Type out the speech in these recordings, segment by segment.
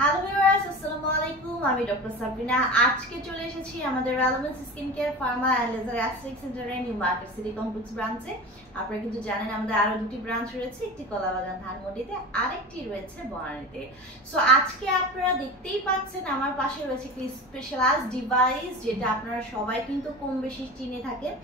Hello viewers, আসসালামু আলাইকুম। আমি ডক্টর সাবরিনা। আজকে চলে এসেছি আমাদের relevance skin care pharma and laser aesthetic সেন্টারের নিউ মার্কেট সিটি কমপ্লেক্স ব্রাঞ্চে। আপনারা কিন্তু জানেন আমাদের আরো দুটি ব্রাঞ্চ রয়েছে, একটি কলাবাগান ধানমন্ডিতে, আরেকটি রয়েছে বনানীতে। সো আজকে আপনারা দেখতেই পাচ্ছেন আমার পাশে রয়েছে একটি স্পেশালাইজড ডিভাইস, যেটা আপনারা সবাই কিন্তু কম বেশি চিনে থাকেন।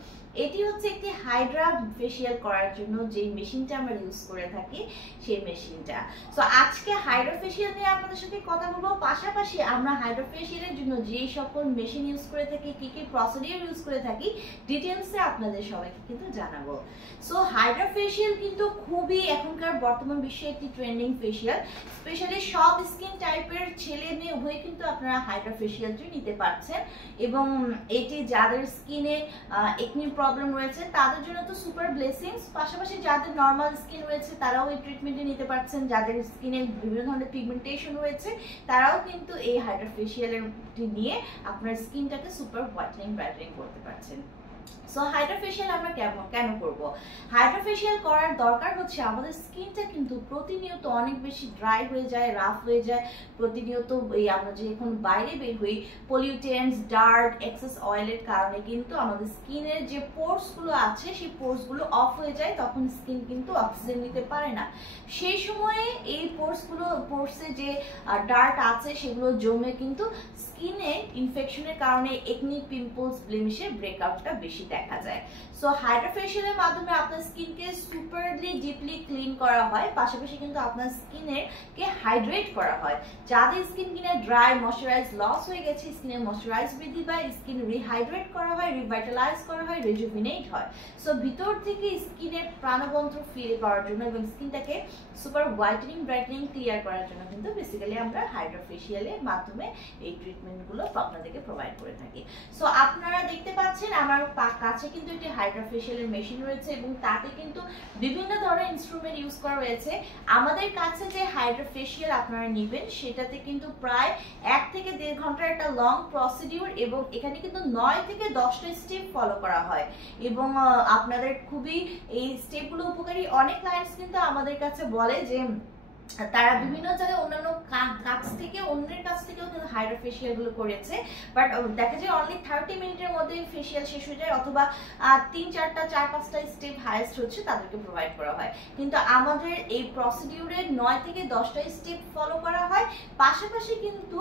এটি হচ্ছে একটি হাইড্রা ফেশিয়াল করার জন্য যে মেশিনটা আমরা ইউজ করে থাকি, সেই মেশিনটা। সো আজকে হাইড্রা ফেশিয়াল নিয়ে আপনাদের সাথে কথা বলবো, পাশাপাশি আমরা হাইড্রা ফেশিয়ালের জন্য যে সকল মেশিন ইউজ করে থাকি, কি কি প্রসিডিউর ইউজ করে থাকি, ডিটেইলসে আপনাদের সবাইকে কিন্তু জানাবো। সো হাইড্রা ফেশিয়াল কিন্তু খুবই এখনকার বর্তমান বিশ্বে একটি ট্রেন্ডিং ফেশিয়াল। স্পেশালি সব স্কিন টাইপের ছেলে মেয়ে উভয় কিন্তু আপনারা হাইড্রা ফেশিয়ালটি নিতে পারছেন, এবং এটি যাদের স্কিনে একনি প্রবলেম রয়েছে তাদের জন্য তো সুপার ব্লেসিংস। পাশাপাশি যাদের নর্মাল স্কিন রয়েছে তারাও এই ট্রিটমেন্টে নিতে পারছেন। যাদের স্কিনে বিভিন্ন ধরনের পিগমেন্টেশন রয়েছে তারাও কিন্তু এই হাইড্রা ফেশিয়ালটি নিয়ে আপনার স্কিনটাকে সুপার হোয়াইটেনিং ব্রাইটেনিং করতে পারছেন। সো হাইড্রা ফেশিয়াল আমরা কেন করব? হাইড্রা ফেশিয়াল করার দরকার হচ্ছে আমাদের স্কিনটা কিন্তু প্রতিনিয়ত অনেক বেশি ড্রাই হয়ে যায়, রাফ হয়ে যায়। প্রতিনিয়ত এই আমরা যখন বাইরে বের হই, পলিউটেন্টস, ডার্ট, এক্সেস অয়েলের কারণে কিন্তু আমাদের স্কিনের যে পোর্সগুলো আছে সেই পোর্সগুলো অফ হয়ে যায়, তখন স্কিন কিন্তু অক্সিজেন নিতে পারে না। সেই সময়ে এই পোর্সে যে ডার্ট আছে সেগুলো জমে কিন্তু স্কিনে ইনফেকশনের কারণে একনি, পিম্পলস, ব্লেমিশের ব্রেকআউটটা বেশি দেখা যায়। সো হাইড্রা ফেশিয়ালের মাধ্যমে আপনার স্কিনকে সুপারলি ডিপলি ক্লিন করা হয়, পাশাপাশি কিন্তু আপনার স্কিনকে হাইড্রেট করা হয়। যাদের স্কিন কিনে ড্রাই, ময়শ্চারাইজ লস হয়ে গেছে, স্কিনে ময়শ্চারাইজ বৃদ্ধি পায়, স্কিন রিহাইড্রেট করা হয়, রিভাইটালাইজ করা হয়, রিজুভিনেট হয়। সো ভিতর থেকে স্কিনের প্রাণবন্ত ফিরে পাওয়ার জন্য এবং স্কিনটাকে সুপার হোয়াইটেনিং ব্রাইটেনিং ক্লিয়ার করার জন্য কিন্তু বেসিক্যালি আমরা হাইড্রা ফেশিয়ালের মাধ্যমে এই ট্রিটমেন্টগুলো আপনাদেরকে প্রোভাইড করে থাকি। সো আপনারা দেখতে পাচ্ছেন আমার কাছে কিন্তু একটি হাইড্রা ফেশিয়ালের মেশিন রয়েছে, এবং তাতে কিন্তু বিভিন্ন ধরনের ইনস্ট্রুমেন্ট ইউজ করা রয়েছে। আমাদের কাছে যে হাইড্রা ফেশিয়াল আপনারা নেবেন সেটাতে কিন্তু প্রায় 1 থেকে 1.5 ঘন্টার একটা লং প্রসিডিউর, এবং এখানে কিন্তু 9 থেকে 10টা স্টেপ ফলো করা হয়, এবং আপনাদের খুবই এই স্টেপগুলো উপকারী। অনেক ক্লায়েন্টস কিন্তু আমাদের কাছে বলে যে তারা বিভিন্ন জায়গায় অন্যান্য অন্যের কাছ থেকেও কিন্তু হাইড্রা ফেশিয়াল গুলো করেছে, বাট দেখা যায় অনলি 30 মিনিটের মধ্যে ফেশিয়াল শেষ হয়ে যায়, অথবা 3-4টা 5টা স্টেপ হাইয়েস্ট হচ্ছে তাদেরকে প্রোভাইড করা হয়। কিন্তু আমাদের এই প্রসিডিউরে 9 থেকে 10টা স্টেপ ফলো করা হয়। পাশাপাশি কিন্তু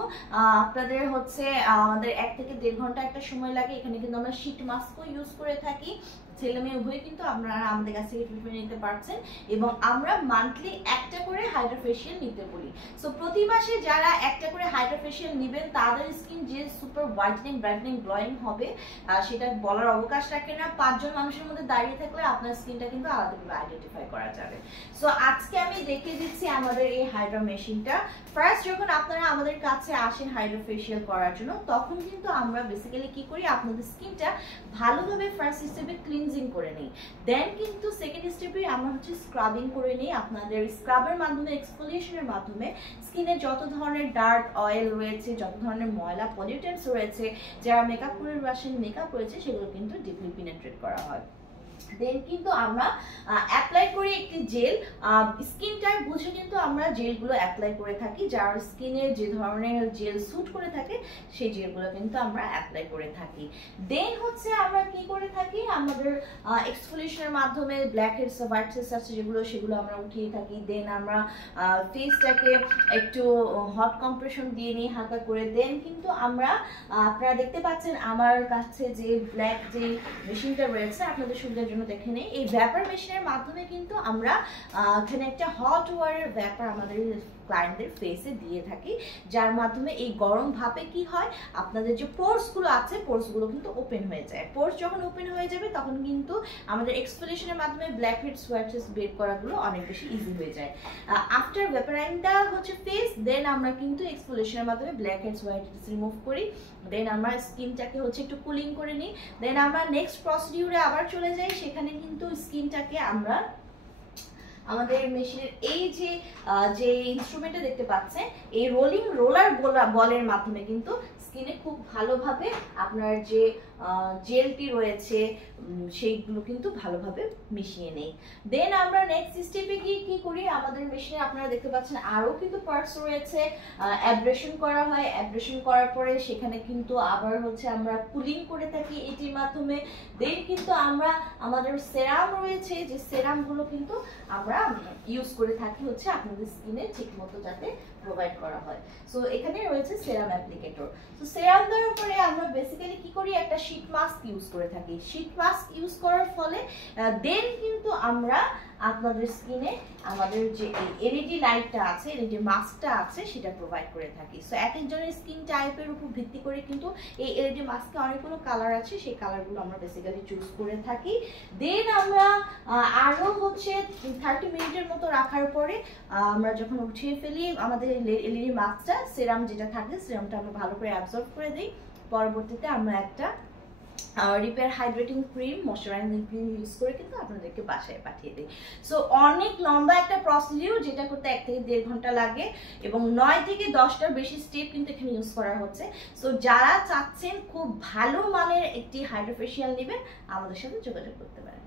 আপনাদের হচ্ছে আমাদের 1 থেকে 1.5 ঘন্টা একটা সময় লাগে। এখানে কিন্তু আমরা শীট মাস্কও ইউজ করে থাকি। ছেলে মেয়ে উভয় কিন্তু আপনারা আমাদের কাছ থেকে ট্রিটমেন্ট নিতে পারছেন, এবং আমরা মান্থলি একটা করে হাইড্রা ফেশিয়াল নিতে বলি। সো প্রতি মাসে যারা একটা করে হাইড্রা ফেশিয়াল নেবেন তাদের স্কিন যে সুপার হোয়াইটেনিং ব্রাইটেনিং গ্লোয়িং হবে সেটা বলার অবকাশ রাখে না। 5 জন মানুষের মধ্যে দাঁড়িয়ে থাকলে আপনার স্কিনটা কিন্তু আলাদাভাবে আইডেন্টিফাই করা যাবে। সো আজকে আমি দেখিয়ে দিচ্ছি আমাদের এই হাইড্রা মেশিনটা। ফার্স্ট যখন আপনারা আমাদের কাছে আসেন হাইড্রা ফেশিয়াল করার জন্য, তখন কিন্তু আমরা বেসিক্যালি কি করি, আপনাদের স্কিনটা ভালোভাবে ফার্স্ট স্টেপে ক্লিনজিং করে নিই। দেন কিন্তু সেকেন্ড স্টেপে আমরা হচ্ছে স্ক্রাবিং করে নিই। আপনাদের স্ক্রাবের মাধ্যমে, এক্সফোলিয়েশনের মাধ্যমে স্কিনে যত ধরনের ডার্ট, অয়েল রয়েছে, যত ধরনের ময়লা, পলিউটেন্টস রয়েছে, যারা মেকআপ করে আসেন, মেকআপ করেছে, সেগুলো কিন্তু ডিপলি পেনিট্রেট করা হয়। দেন কিন্তু আমরা অ্যাপ্লাই করি একটি জেল। স্কিন টাইপ বুঝে কিন্তু আমরা জেলগুলো অ্যাপ্লাই করে থাকি। যার স্কিনে যে ধরনের জেল স্যুট করে থাকে সেই জেলগুলো কিন্তু আমরা অ্যাপ্লাই করে থাকি। দেন হচ্ছে আমরা কি করে থাকি, আমাদের এক্সফোলিয়েশনের মাধ্যমে ব্ল্যাক হেডস, হোয়াইট হেডস আছে সেগুলো আমরা উঠিয়ে থাকি। দেন আমরা ফেসটাকে একটু হট কম্প্রেশন দিয়ে নিই হালকা করে। দেন কিন্তু আমরা আপনারা দেখতে পাচ্ছেন আমার কাছে যে ব্ল্যাক যে মেশিনটা রয়েছে, আপনাদের সুবিধার জন্য দেখে নেই। এই ভ্যাপার মেশিনের মাধ্যমে কিন্তু আমরা এখানে একটা হট ওয়াটার ভ্যাপার আমাদের ক্লায়েন্টদের ফেসে দিয়ে থাকি, যার মাধ্যমে এই গরম ভাপে কি হয়, আপনাদের যে পোর্সগুলো আছে পোর্সগুলো কিন্তু ওপেন হয়ে যায়। পোর্স যখন ওপেন হয়ে যাবে তখন কিন্তু আমাদের এক্সফোলিয়েশনের মাধ্যমে ব্ল্যাক হেডস, হোয়াইট হেডস বের করাগুলো অনেক বেশি ইজি হয়ে যায়। আফটার ভ্যাপারাইংটা হচ্ছে ফেস, দেন আমরা কিন্তু এক্সফোলিয়েশনের মাধ্যমে black heads, white heads remove করি। দেন আমরা স্কিনটাকে হচ্ছে একটু কুলিং করে নিই। দেন আমরা নেক্সট প্রসিডিউরে আবার চলে যাই। সেখানে কিন্তু স্কিনটাকে আমরা আমাদের মেশিনের এই যে ইনস্ট্রুমেন্টটা দেখতে পাচ্ছেন, এই রোলার বলের মাধ্যমে কিন্তু স্কিনে খুব ভালোভাবে আপনার যে জেলটি রয়েছে সেইগুলো কিন্তু ভালোভাবে মিশিয়ে নেই। দেন আমরা নেক্সট স্টেপে গিয়ে কি করি, আমাদের মেশিনে আপনারা দেখতে পাচ্ছেন আরও কিন্তু পার্টস রয়েছে। অ্যাব্রেশন করা হয়, অ্যাব্রেশন করার পরে সেখানে কিন্তু আবার হচ্ছে আমরা কুলিং করে থাকি এটির মাধ্যমে। দেন কিন্তু আমরা আমাদের সেরাম রয়েছে, যে সেরামগুলো কিন্তু আমরা ইউজ করে থাকি হচ্ছে আপনাদের স্কিনে ঠিক মতো যাতে প্রোভাইড করা হয়। সো এখানে রয়েছে সেরাম অ্যাপ্লিকেটর। তো সেরাম দেওয়ার পরে আমরা বেসিক্যালি কি করি, একটা শীট মাস্ক ইউজ করে থাকি। শীট মাস্ক ইউজ করার ফলে দেন কিন্তু আমরা আপনাদের স্কিনে আমাদের যে এলইডি লাইটটা আছে, এলইডি মাস্কটা আছে, সেটা প্রোভাইড করে থাকি। সো এক একজনের স্কিন টাইপের উপর ভিত্তি করে কিন্তু এই এলইডি মাস্কে অনেকগুলো কালার আছে, সেই কালারগুলো আমরা বেসিক্যালি চুজ করে থাকি। দেন আমরা আরও হচ্ছে 30 মিনিটের মতো রাখার পরে আমরা যখন উঠিয়ে ফেলি আমাদের এলইডি মাস্কটা, সেরাম যেটা থাকে সেরামটা আমরা ভালো করে অ্যাবজর্ব করে দিই। পরবর্তীতে আমরা একটা repair hydrating cream, moisturising cream use করে কিন্তু আপনাদেরকে বাসায় পাঠিয়ে দিই। সো অনেক লম্বা একটা প্রসিডিউর, যেটা করতে 1 থেকে 1.5 ঘন্টা লাগে এবং 9 থেকে 10টার বেশি স্টেপ কিন্তু এখানে ইউজ করা হচ্ছে। সো যারা চাচ্ছেন খুব ভালো মানের একটি হাইড্রোফেশিয়াল নেবেন, আমাদের সাথে যোগাযোগ করতে পারেন।